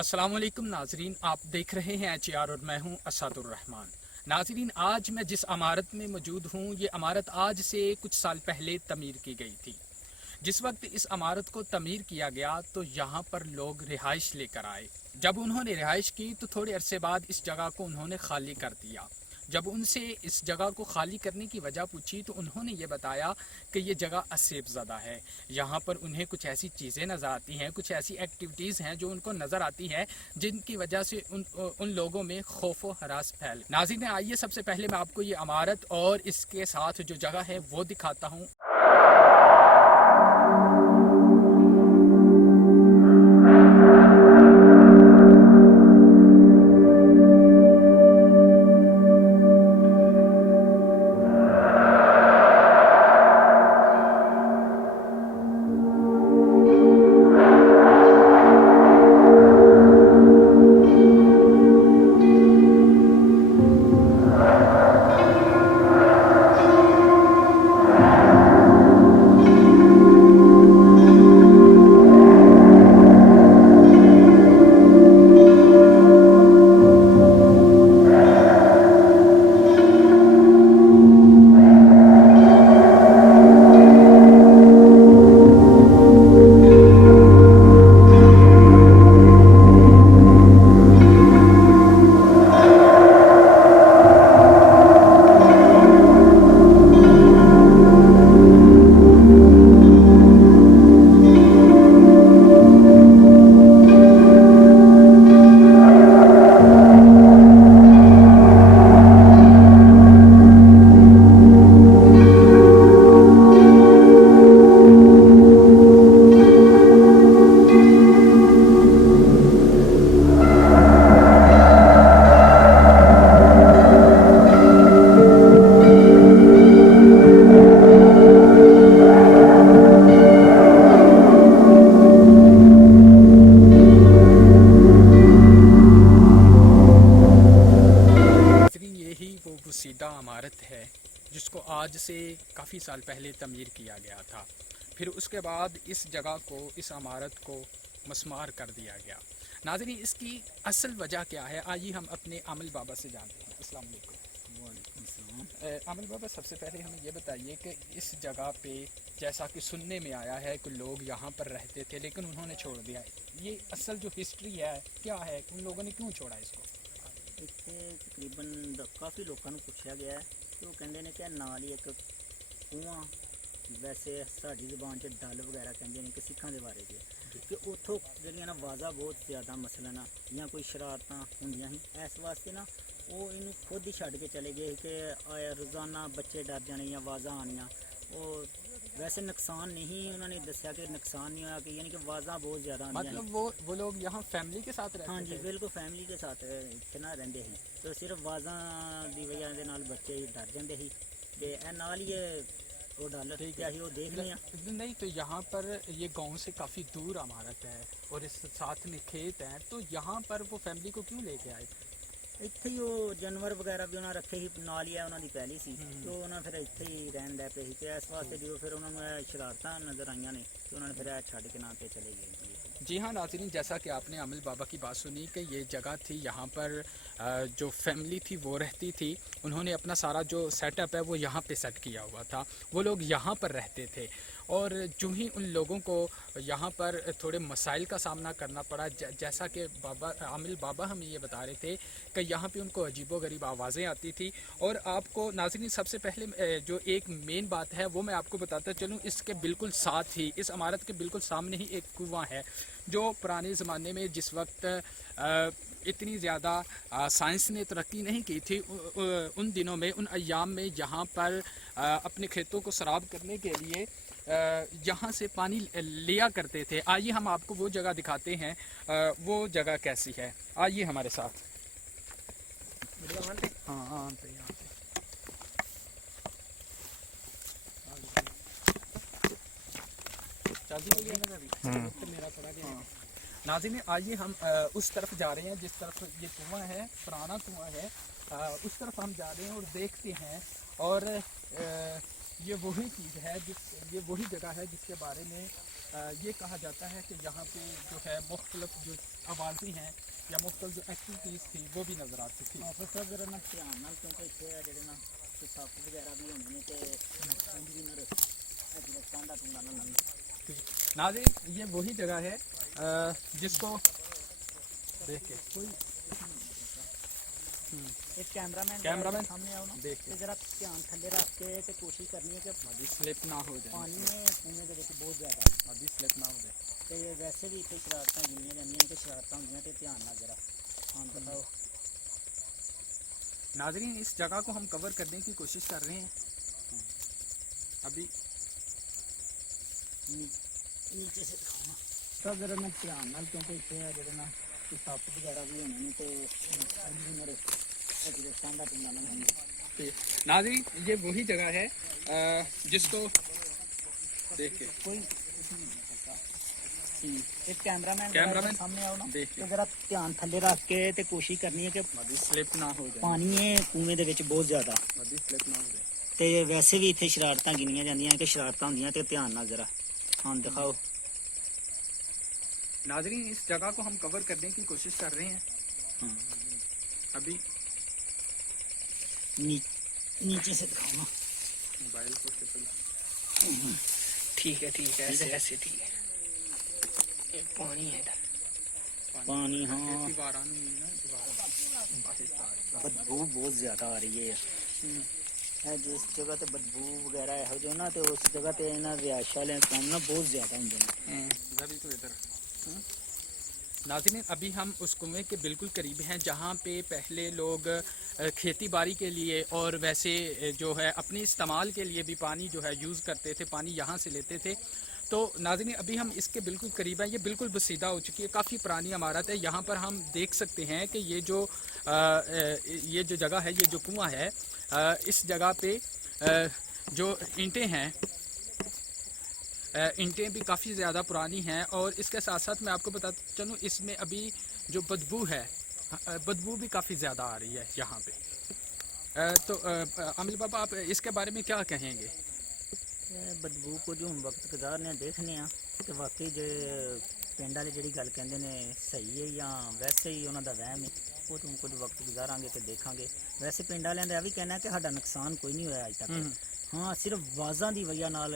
अस्सलाम वालेकुम नाजरीन, आप देख रहे हैं HAR और मैं हूं असादुर रहमान। नाजरीन, आज मैं जिस इमारत में मौजूद हूं, ये इमारत आज से कुछ साल पहले तमीर की गई थी। जिस वक्त इस इमारत को तमीर किया गया तो यहाँ पर लोग रिहाइश लेकर आए। जब उन्होंने रिहाइश की तो थोड़े अरसे बाद इस जगह को उन्होंने खाली कर दिया। जब उनसे इस जगह को खाली करने की वजह पूछी तो उन्होंने ये बताया कि ये जगह असेब ज़दा है। यहाँ पर उन्हें कुछ ऐसी चीज़ें नज़र आती हैं, कुछ ऐसी एक्टिविटीज़ हैं जो उनको नज़र आती है जिनकी वजह से उन लोगों में खौफ व हरास फैल। नाज़रीन, आइए सबसे पहले मैं आपको ये इमारत और इसके साथ जो जगह है वो दिखाता हूँ। सीधा इमारत है जिसको आज से काफ़ी साल पहले तमीर किया गया था। फिर उसके बाद इस जगह को, इस इमारत को मस्मार कर दिया गया। नाज़रीन, इसकी असल वजह क्या है, आइए हम अपने आमिल बाबा से जानते हैं। अस्सलाम वालेकुम। वालेकुम सलाम। आमिल बाबा, सबसे पहले हमें ये बताइए कि इस जगह पे जैसा कि सुनने में आया है कि लोग यहाँ पर रहते थे लेकिन उन्होंने छोड़ दिया। ये असल जो हिस्ट्री है क्या है, उन लोगों ने क्यों छोड़ा इसको? ਇੱਥੇ ਤਕਰੀਬਨ ਕਾਫੀ ਲੋਕਾਂ ਨੂੰ ਪੁੱਛਿਆ ਗਿਆ ਹੈ ਤੇ ਉਹ ਕਹਿੰਦੇ ਨੇ ਕਿ ਨਾਲ ਹੀ ਇੱਕ ਕੂਆਂ, ਵੈਸੇ ਸਾਡੀ ਜ਼ੁਬਾਨ 'ਚ ਡੱਲ ਵਗੈਰਾ ਕਹਿੰਦੇ ਨੇ ਕਿ ਸਿੱਖਾਂ ਦੇ ਬਾਰੇ 'ਚ ਕਿ ਉੱਥੋਂ ਜਿਹੜੀਆਂ ਨਾ ਆਵਾਜ਼ਾਂ ਬਹੁਤ ਜ਼ਿਆਦਾ ਮਸਲਨ ਆ ਜਾਂ ਕੋਈ ਸ਼ਰਾਰਤਾਂ ਹੁੰਦੀਆਂ ਸੀ, ਇਸ ਵਾਸਤੇ ਨਾ ਉਹ ਇਹਨੂੰ ਖੁਦ ਹੀ ਛੱਡ ਕੇ ਚਲੇ ਗਏ ਕਿ ਰੋਜ਼ਾਨਾ ਬੱਚੇ ਡਰ ਜਾਣੇ ਜਾਂ ਆਵਾਜ਼ਾਂ ਆਉਣੀਆਂ। ਉਹ वैसे नुकसान नहीं, उन्होंने दसिया कि नुकसान नहीं हुआ कि यानी कि आवाज़ा बहुत ज़्यादा मतलब वो लोग यहाँ फैमिली के साथ रहते हाँ जी थे? बिल्कुल फैमिली के साथ इतने ना रहते हैं तो सिर्फ आवाज़ा की वजह के नाल बच्चे डर जाते ही ते नाल ही वो डल क्या ही वो देख लिया। नहीं तो यहाँ पर ये गांव से काफ़ी दूर इमारत है और इस साथ में खेत हैं, तो यहाँ पर वो फैमिली को क्यों लेके आए? ਇੱਥੇ ਹੀ ਉਹ ਜਾਨਵਰ ਵਗੈਰਾ ਵੀ ਉਹਨਾਂ ਰੱਖੇ ਸੀ, ਨਾਲ ਹੀ ਆ ਉਹਨਾਂ ਦੀ ਪਹਿਲੀ ਸੀ ਤੇ ਉਹਨਾਂ ਫਿਰ ਇੱਥੇ ਹੀ ਰਹਿਣ ਲੱਗ ਪਏ ਸੀ ਤੇ ਇਸ ਵਾਸਤੇ ਜਦੋਂ ਫਿਰ ਉਹਨਾਂ ਨੂੰ ਇਹ ਸ਼ਰਾਰਤਾਂ ਨਜ਼ਰ ਆਈਆਂ ਨੇ ਤੇ ਉਹਨਾਂ ਨੇ ਫਿਰ ਇਹ ਛੱਡ ਕੇ ਨਾ ਤੇ चले गए। जी हाँ नाज़रीन, जैसा कि आपने आमिल बाबा की बात सुनी कि ये जगह थी, यहाँ पर जो फैमिली थी वो रहती थी। उन्होंने अपना सारा जो सेटअप है वो यहाँ पे सेट किया हुआ था, वो लोग यहाँ पर रहते थे। और जो ही उन लोगों को यहाँ पर थोड़े मसाइल का सामना करना पड़ा, जैसा कि आमिल बाबा हमें ये बता रहे थे कि यहाँ पे उनको अजीबोगरीब आवाज़ें आती थी। और आपको नाज़रीन सबसे पहले जो एक मेन बात है वो मैं आपको बताता चलूँ, इसके बिल्कुल साथ ही, इस इमारत के बिल्कुल सामने ही एक कुआँ है जो पुराने ज़माने में, जिस वक्त इतनी ज़्यादा साइंस ने तरक्की नहीं की थी, उन दिनों में, उन अयाम में यहाँ पर अपने खेतों को सराब करने के लिए यहाँ से पानी लिया करते थे। आइए हम आपको वो जगह दिखाते हैं, वो जगह कैसी है, आइए हमारे साथ। हाँ हाँ नाज़रीन, आइए हम उस तरफ जा रहे हैं जिस तरफ ये कुआं है, पुराना कुआं है, उस तरफ हम जा रहे हैं और देखते हैं। और ये वही चीज़ है ये वही जगह है जिसके बारे में ये कहा जाता है कि यहाँ पे जो है मुख्तलिफ जो आवाज़ें हैं या मुख्तलिफ जो एक्टिविटीज़ थी वो भी नज़र आती थी। ऑफिसर जरा ना ध्यान नाल क्योंकि इतने जेडे ना सप वगैरह भी होने ने ते उंज भी ना रस टांडा टूंडा ना लंघे। नाज़रीन ये वही जगह है जिसको देख के कोई एक कैमरामैन सामने आओ ना देख के ते जरा ध्यान थल्ले रख के ते कोशिश करनी है कि अभी स्लिप ना हो जाए, पानी में कुएं दे विच बहुत ज़्यादा अभी स्लिप ना हो जाए। ते वैसे भी इतने शरारतां गिनियां जांदियां कि शरारतां होंदियां ते ध्यान नाल जरा हाँ बताओ। नाज़रीन इस जगह को हम कवर करने की कोशिश कर रहे हैं। अभी नीचे से सब जरा ना ध्यान नाल क्योंकि इतने जेडे ना सप वगैरह भी होने ने ते उंज भी ना रस टांडा टूंडा ना लंघे। नाज़रीन ये वही जगह है जिसको देख के कोई कुछ नहीं हो सकता। एक कैमरामैन सामने आओ ना देख के ते जरा ध्यान थल्ले रख के ते कोशिश करनी है कि अभी स्लिप ना हो जाए, पानी में कुएं दे विच बहुत ज़्यादा अभी स्लिप ना हो जाए। ते वैसे भी इतने शरारतां गिनियां जांदियां कि शरारतां होंदियां ते ध्यान नाल जरा हाँ दिखाओ। नाज़रीन इस जगह को हम कवर करने की कोशिश कर रहे हैं। अभी नीचे से दिखाओ ना। मोबाइल को ट्रिपल ठीक है ऐसे ऐसे ठीक है। ये पानी है पानी हाँ बदबू बहुत ज़्यादा आ रही है जिस जगह ते बदबू वगैरह है जो ना तो उस जगह ते ना रिहायश वाले काम ना बहुत ज़्यादा होंगे तो इधर नाज़रीन अभी हम उस कुएं के बिल्कुल करीब हैं जहाँ पे पहले लोग खेती बाड़ी के लिए और वैसे जो है अपनी इस्तेमाल के लिए भी पानी जो है यूज़ करते थे, पानी यहाँ से लेते थे। तो नाज़रीन अभी हम इसके बिल्कुल करीब हैं, ये बिल्कुल बसीदा हो चुकी है, काफ़ी पुरानी इमारत है। यहाँ पर हम देख सकते हैं कि ये जो जगह है, ये जो कुआं है, इस जगह पे जो ईंटें हैं, ईंटें भी काफ़ी ज़्यादा पुरानी हैं। और इसके साथ साथ मैं आपको बताता चलूँ इसमें अभी जो बदबू है, बदबू भी काफ़ी ज़्यादा आ रही है यहाँ पे। तो आमिल बाबा आप इसके बारे में क्या कहेंगे? बदबू को जो हम वक्त गुजारने देखने कि वाकई जो पिंड वाले जी गल कहते हैं सही है या वैसे ही उन्होंने वहम है, वो तो हम कुछ वक्त गुजारांगे तो देखांगे। वैसे पिंड वाले का भी कहना है कि साਡਾ नुकसान कोई नहीं होया अज तक। हाँ सिर्फ आवाज़ों की वजह नाल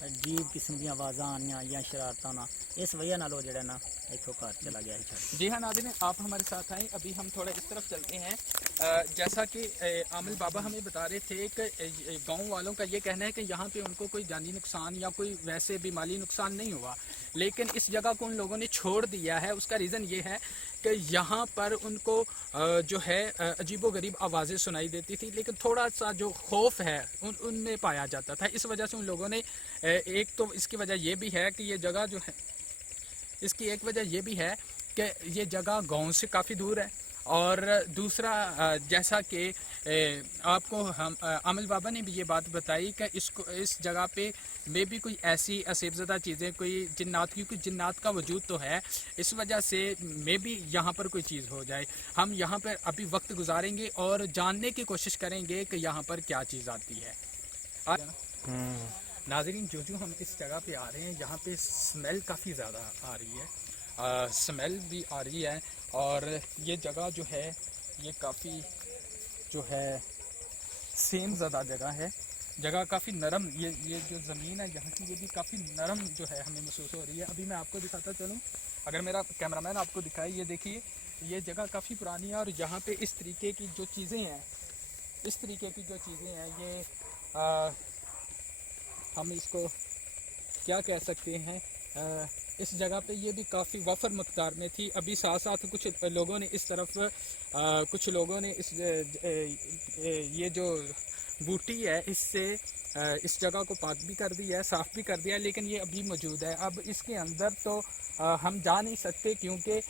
अजीब किस्म दी आवाज़ां आनियां या शरारतां ना इस वजह नाल वो जेड़ा ना इत्थों घर चला गया छड़। जी हाँ नाज़रीन आप हमारे साथ आए, अभी हम थोड़ा इस तरफ चलते हैं। जैसा कि आमिल बाबा हमें बता रहे थे कि गांव वालों का ये कहना है कि यहाँ पे उनको कोई जानी नुकसान या कोई वैसे भी माली नुकसान नहीं हुआ, लेकिन इस जगह को उन लोगों ने छोड़ दिया है। उसका रीज़न ये है कि यहाँ पर उनको जो है अजीबोगरीब आवाज़ें सुनाई देती थी, लेकिन थोड़ा सा जो खौफ है उनमें पाया जाता था। इस वजह से उन लोगों ने एक तो इसकी वजह ये भी है कि ये जगह जो है, इसकी एक वजह ये भी है कि ये जगह गांव से काफ़ी दूर है। और दूसरा जैसा कि आपको हम आमिल बाबा ने भी ये बात बताई कि इस जगह पे में भी कोई ऐसी असेबज़दा चीज़ें, कोई जिन्नात, क्योंकि जिन्नात का वजूद तो है, इस वजह से में भी यहाँ पर कोई चीज़ हो जाए। हम यहाँ पर अभी वक्त गुजारेंगे और जानने की कोशिश करेंगे कि यहाँ पर क्या चीज़ आती है। नाज़रीन जो हम इस जगह पे आ रहे हैं, यहाँ पे स्मेल काफ़ी ज़्यादा आ रही है, स्मेल भी आ रही है। और ये जगह जो है ये काफ़ी जो है सेम ज़्यादा जगह है, जगह काफ़ी नरम, ये जो ज़मीन है यहाँ की ये भी काफ़ी नरम जो है हमें महसूस हो रही है। अभी मैं आपको दिखाता चलूँ, अगर मेरा कैमरामैन आपको दिखाए, ये देखिए ये जगह काफ़ी पुरानी है। और यहाँ पे इस तरीके की जो चीज़ें हैं, ये हम इसको क्या कह सकते हैं, इस जगह पे ये भी काफ़ी वफ़र मकदार में थी। अभी साथ साथ कुछ लोगों ने इस तरफ कुछ लोगों ने ये जो बूटी है इससे इस जगह को पाक भी कर दिया है, साफ़ भी कर दिया है, लेकिन ये अभी मौजूद है। अब इसके अंदर तो हम जा नहीं सकते, क्योंकि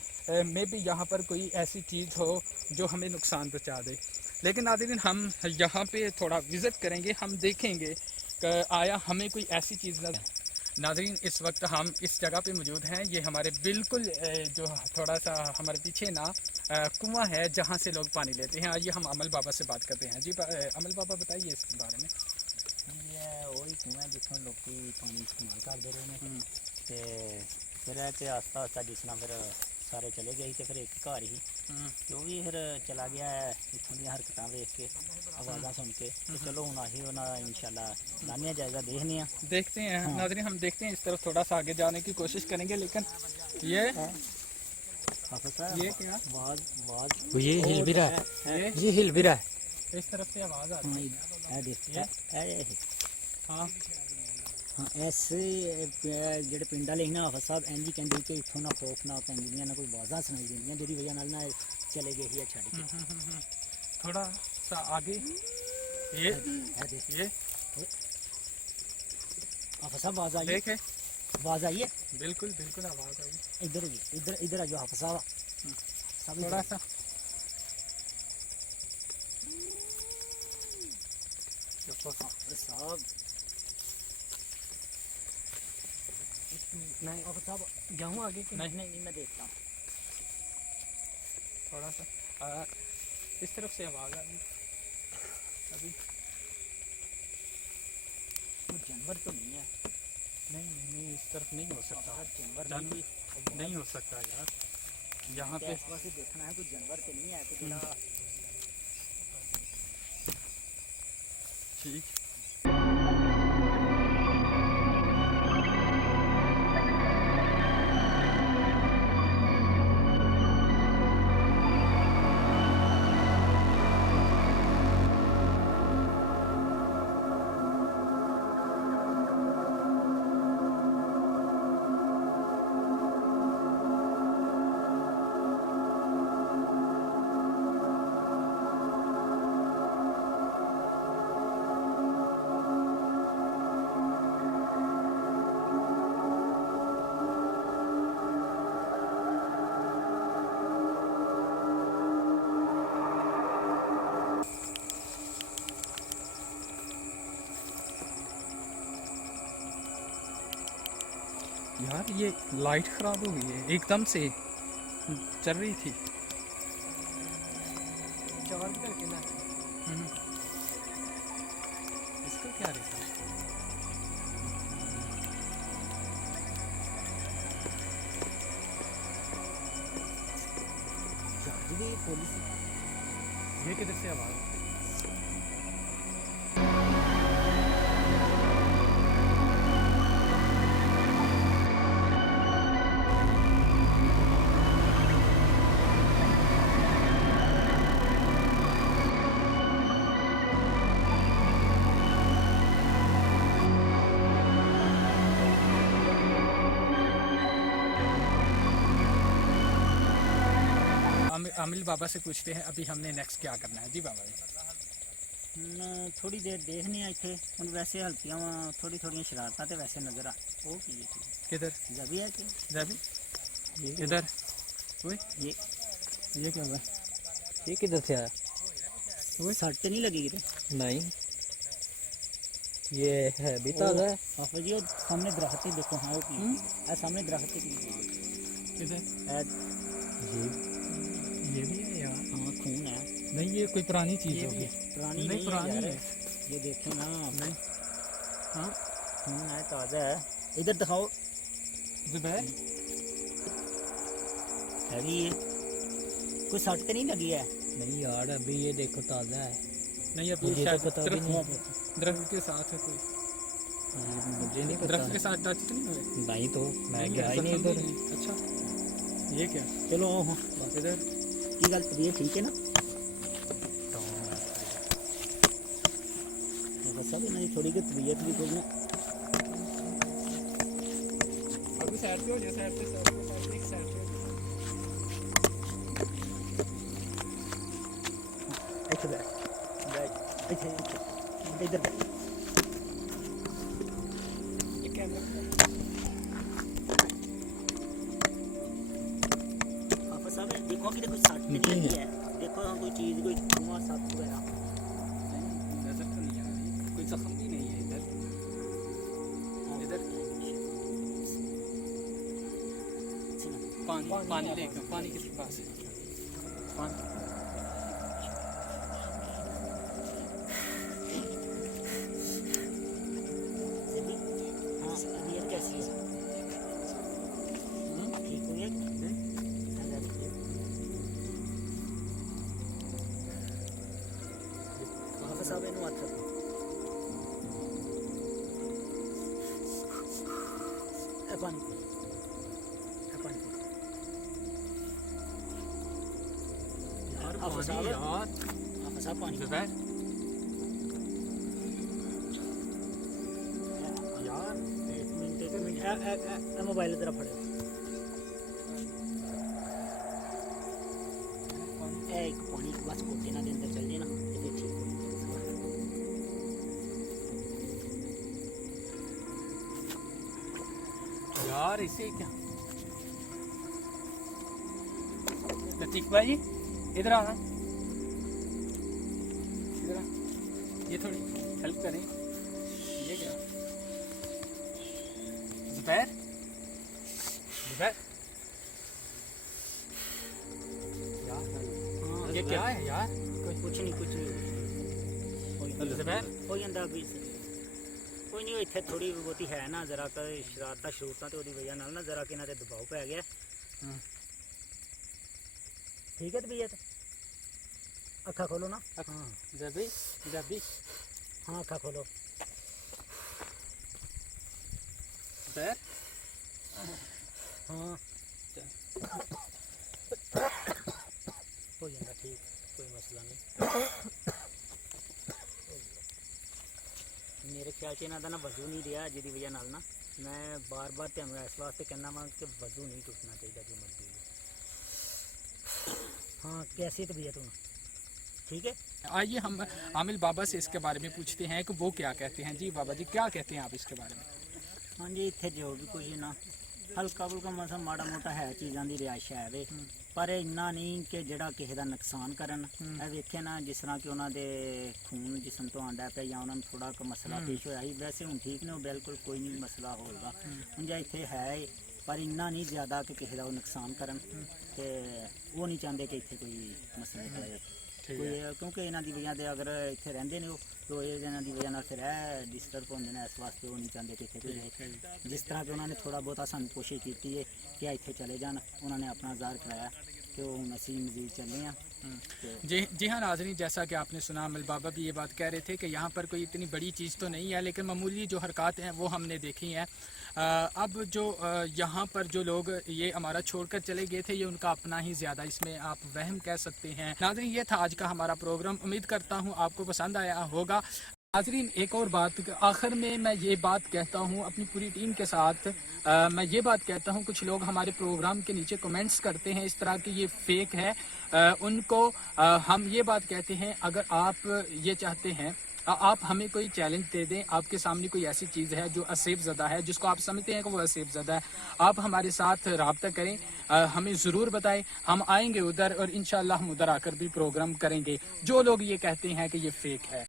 मे भी यहाँ पर कोई ऐसी चीज़ हो जो हमें नुकसान पहुँचा दे। लेकिन नाज़रीन हम यहाँ पे थोड़ा विज़िट करेंगे, हम देखेंगे कि आया हमें कोई ऐसी चीज़ नजर। नाज़रीन इस वक्त हम इस जगह पे मौजूद हैं, ये हमारे बिल्कुल जो थोड़ा सा हमारे पीछे ना कुआं है जहाँ से लोग पानी लेते हैं। आइए हम अमल बाबा से बात करते हैं। जी अमल बाबा बताइए इसके बारे में। ये वही कुआं जिसमें लोग पानी इस्तेमाल करते रहे हैं, फिर है कि आस्ता आस्ता जिस तरह फिर सारे चले गए तो फिर एक घर ही तो वो भी फिर चला गया है इतों दी हरकतां वेख के आवाज़ां सुन के तो चलो हुण असीं उन्हां दा इंशाल्लाह लाने जाएगा देखने हैं। देखते हैं हाँ। नाज़रीन, हम देखते हैं इस तरफ थोड़ा सा आगे जाने की कोशिश करेंगे, लेकिन ये हाफिज़ साहब ये क्या आवाज़ ये हिल भी रहा है, ये ये हिल भी रहा है। इस तरफ से आवाज़ आ रही हाँ ये देख ये? है हाँ हाँ ऐसे ਜਿਹੜੇ ਪਿੰਡ ਵਾਲੇ ਸੀ ਨਾ ਹਾਫਿਜ਼ ਸਾਹਿਬ ਇੰਝ ਹੀ ਕਹਿੰਦੇ ਕਿ ਇੱਥੋਂ ਨਾ ਖੌਫਨਾਕ ਪੈਂਦੀਆਂ ਨਾ ਕੋਈ ਆਵਾਜ਼ਾਂ ਸੁਣਾਈ ਦਿੰਦੀਆਂ ਜਿਹਦੀ ਵਜ੍ਹਾ ਨਾਲ ਨਾ ਇਹ ਚਲੇ ਗਏ ਸੀ ਇਹ ਛੱਡ ਕੇ थोड़ा सा आगे ये ਇਹ ਦੇਖ ये हाफिज़ साहब आवाज़ आई है? देखे आवाज़ आई है बिल्कुल बिल्कुल आवाज़ आई। इधर ही इधर आ जाओ हाफिज़ साहब सब थोड़ा इधर। सा हाफिज़ साहब नहीं हाफिज़ साहब जाऊँ आगे कि नहीं नहीं मैं देखता हूँ थोड़ा सा इस तरफ से आवाज़ आ रही अभी। वो जानवर तो नहीं है नहीं इस तरफ नहीं हो सकता, बाहर जानवर जानवर नहीं कोई नहीं हो सकता यार, यहाँ पे इस पास देखना है कोई जानवर तो नहीं है तो थोड़ा ठीक। यार ये लाइट ख़राब हो गई है एकदम से, चल रही थी। चार्ज करके ना इसको क्या रहता है? जी पुलिस ये किधर से आवाज़? आमिल बाबा से पूछते हैं अभी हमने नेक्स्ट क्या करना है। जी बाबा जी। ਹੁਣ ਥੋੜੀ ਦੇਰ ਦੇਖਨੇ ਆ ਇੱਥੇ ਹੁਣ ਵੈਸੇ ਹਲਕੀਆਂ ਵਾ ਥੋੜੀਆਂ ਸ਼ਰਾਰਤਾਂ ਤੇ ਵੈਸੇ ਨਜ਼ਰ ਆ ਉਹ ਕੀ ਹੈ किधर जबी है कि जाबी इधर ओए ये क्या हुआ ये किधर से आया? सट नहीं लगी कितने नहीं ये है भी ताज़ा है। हाफिज़ जी वो सामने दरख्त है देखो हाँ वो की है सामने दरख्त है किधर ये भी है यार। हाँ खून है नहीं ये कोई पुरानी चीज़ ये भी होगी। है पुरानी नहीं पुरानी यार, है। ये देखो ना नहीं हाँ खून है ताज़ा है इधर दिखाओ जुबैर है भी ये कोई सट तो नहीं लगी है नहीं यार अभी ये देखो ताज़ा है। नहीं अभी मुझे तो शायद पता भी दरख्त नहीं। दरख्त के साथ है कोई, मुझे नहीं पता दरख्त के साथ टच तो नहीं हुए? नहीं तो मैं नहीं, गया ही ऐसा नहीं समझी इधर। नहीं। अच्छा ये क्या चलो हाँ इधर की गल तबीयत ठीक है ना सब इन्होंने थोड़ी की तबीयत भी कोई ना अभी साइड पे हो जाए, साइड पे एक साइड पे इधर बैठ इधर इधर बैठ ये कैमरा हाफिज़ साहब देखो कि कोई सट नहीं लगी है देखो कोई चीज़ कोई धुआं सट वगैरह नजर तो नहीं आ रही, कोई जख्म भी नहीं है इधर। इधर पानी लेकर पानी किसके पास है? पानी हाँ तबीयत कैसी है ਸਾਹਿਬ ਇਹਨੂੰ ਹੱਥ ਰੱਖੋ। ਇਹ ਪਾਣੀ ਪੀ। ਇਹ ਪਾਣੀ ਪੀ। यार आफत पानी साहब। यार ਆਫਾ ਸਾਹਿਬ ਪਾਣੀ ज़ुबैर यार ਇੱਕ ਮਿੰਟ ਇਹ ਮੋਬਾਈਲ ਤੇਰਾ ਫੜਿਓ। ਇਹ ਇੱਕ ਪਾਣੀ ਬਸ ਕੋਟੇ ਨਾਲ ਦੇ ਅੰਦਰ ਚੱਲ ਜੇ ਨਾ ਤੇ ਫਿਰ ਠੀਕ ਹੋ यार इसे क्या लतीफ भाई इधर आना इधर आ ये थोड़ी हेल्प करें ये क्या ज़ुबैर ज़ुबैर यार हाँ, ये क्या है यार ਕੁਛ ਨਹੀਂ ज़ुबैर ਹੋ ਜਾਂਦਾ ਵੀ ਕੋਈ ਨਹੀਂ ਇੱਥੇ ਥੋੜੀ ਬਹੁਤੀ ਹੈ ਨਾ ਜ਼ਰਾ ਕ ਸ਼ਰਾਰਤਾਂ ਸ਼ਰੂਰਤਾਂ ਤੇ ਉਹਦੀ ਵਜ੍ਹਾ ਨਾਲ ਨਾ ਜ਼ਰਾ ਕਿ ਇਹਨਾਂ ਤੇ ਦਬਾਅ ਪੈ ਗਿਆ। ਹਾਂ। ਠੀਕ ਹੈ ਤਬੀਅਤ ਅੱਖਾਂ ਖੋਲੋ ਨਾ। हाँ जबी जबी ਹਾਂ ਅੱਖਾਂ ਖੋਲੋ। ज़ुबैर ਹਾਂ ਹੋ ਜਾਂਦਾ ਠੀਕ ਕੋਈ ਮਸਲਾ ਨਹੀਂ। ਮੇਰੇ ਖਿਆਲ 'ਚ ਇਹਨਾਂ ਦਾ ਨਾ ਵਜ਼ੂ ਨਹੀਂ ਰਿਹਾ ਜਿਹਦੀ ਵਜ੍ਹਾ ਨਾਲ ਨਾ ਮੈਂ ਬਾਰ-ਬਾਰ ਤੁਹਾਨੂੰ ਇਸ ਵਾਸਤੇ ਕਹਿਣਾ ਵਾਂ ਕਿ ਵਜ਼ੂ ਨਹੀਂ ਟੁੱਟਣਾ ਚਾਹੀਦਾ ਜੋ ਮਰਜ਼ੀ हो। हाँ कैसी तबीयत हूँ ठीक है। आइए हम आमिल बाबा से इसके बारे में पूछते हैं कि वो क्या कहते हैं। जी बाबा जी क्या कहते हैं आप इसके बारे में। हाँ जी इतने जो भी कुछ ना हल्का फुल्का मौसम माड़ा मोटा है चीज़ों की रिहाइश है वे पर इन्ना नहीं कि ਜਿਹੜਾ ਕਿਸੇ ਦਾ ਨੁਕਸਾਨ ਕਰਨ। ਇਹ ਵੇਖਿਆ ਨਾ ਜਿਸ ਤਰ੍ਹਾਂ ਕਿ ਉਹਨਾਂ ਦੇ ਖੂਨ ਜਿਸਮ ਤੋਂ ਆਂਦਾ ਪਿਆ ਜਾਂ ਉਹਨਾਂ ਨੂੰ ਥੋੜਾ ਕੁ ਮਸਲਾ ਪੇਸ਼ ਹੋਇਆ ਸੀ ਵੈਸੇ ਹੁਣ ਠੀਕ ਨੇ ਉਹ ਬਿਲਕੁਲ ਕੋਈ ਨਹੀਂ ਮਸਲਾ ਹੋਊਗਾ। ਹੁਣ ਜੇ ਇੱਥੇ ਹੈ ਪਰ ਇੰਨਾ ਨਹੀਂ ਜ਼ਿਆਦਾ ਕਿ ਕਿਸੇ ਦਾ ਉਹ ਨੁਕਸਾਨ ਕਰਨ ਤੇ ਉਹ ਨਹੀਂ ਚਾਹੁੰਦੇ ਕਿ ਇੱਥੇ ਕੋਈ ਮਸਲਾ ਹੋਵੇ ਕੋਈ ਕਿਉਂਕਿ ਇਹਨਾਂ ਦੀ ਵਜ੍ਹਾ ਤੇ ਅਗਰ ਇੱਥੇ ਰਹਿੰਦੇ ਨੇ ਉਹ तो ये ਇਹਨਾਂ ਦੀ ਵਜ੍ਹਾ ਨਾਲ ਫਿਰ ਇਹ ਡਿਸਟਰਬ ਹੁੰਦੇ ਨੇ ਇਸ ਵਾਸਤੇ ਉਹ ਨਹੀਂ ਚਾਹੁੰਦੇ ਕਿ ਇੱਥੇ ਕੋਈ ਰਹੇ। ਜਿਸ ਤਰ੍ਹਾਂ ਕਿ ਉਹਨਾਂ ਨੇ ਥੋੜਾ ਬਹੁਤਾ ਸਾਨੂੰ ਕੋਸ਼ਿਸ਼ ਕੀਤੀ ਹੈ ਕਿ ਇੱਥੇ ਚਲੇ ਜਾਣ ਉਹਨਾਂ ने अपना ਜ਼ਾਹਰ कराया कि वो नसीम मजीद चले हैं। जी हाँ नाज़रीन जैसा कि आपने सुना अमिल बाबा भी ये बात कह रहे थे कि यहाँ पर कोई इतनी बड़ी चीज़ तो नहीं है लेकिन मामूली जो हरकत हैं वो हमने देखी हैं। अब जो यहाँ पर जो लोग ये हमारा छोड़कर चले गए थे ये उनका अपना ही ज़्यादा इसमें आप वहम कह सकते हैं। नाज़रीन ये था आज का हमारा प्रोग्राम उम्मीद करता हूँ आपको पसंद आया होगा। नाज़रीन एक और बात आखिर में मैं ये बात कहता हूँ अपनी पूरी टीम के साथ मैं ये बात कहता हूँ कुछ लोग हमारे प्रोग्राम के नीचे कमेंट्स करते हैं इस तरह की ये फेक है। उनको हम ये बात कहते हैं अगर आप ये चाहते हैं आप हमें कोई चैलेंज दे दें आपके सामने कोई ऐसी चीज़ है जो असेफ ज़दा है जिसको आप समझते हैं कि वो असेफ ज़दा है आप हमारे साथ रब्ता करें हमें ज़रूर बताएं हम आएंगे उधर और इंशाल्लाह हम उधर आकर भी प्रोग्राम करेंगे। जो लोग ये कहते हैं कि ये फेक है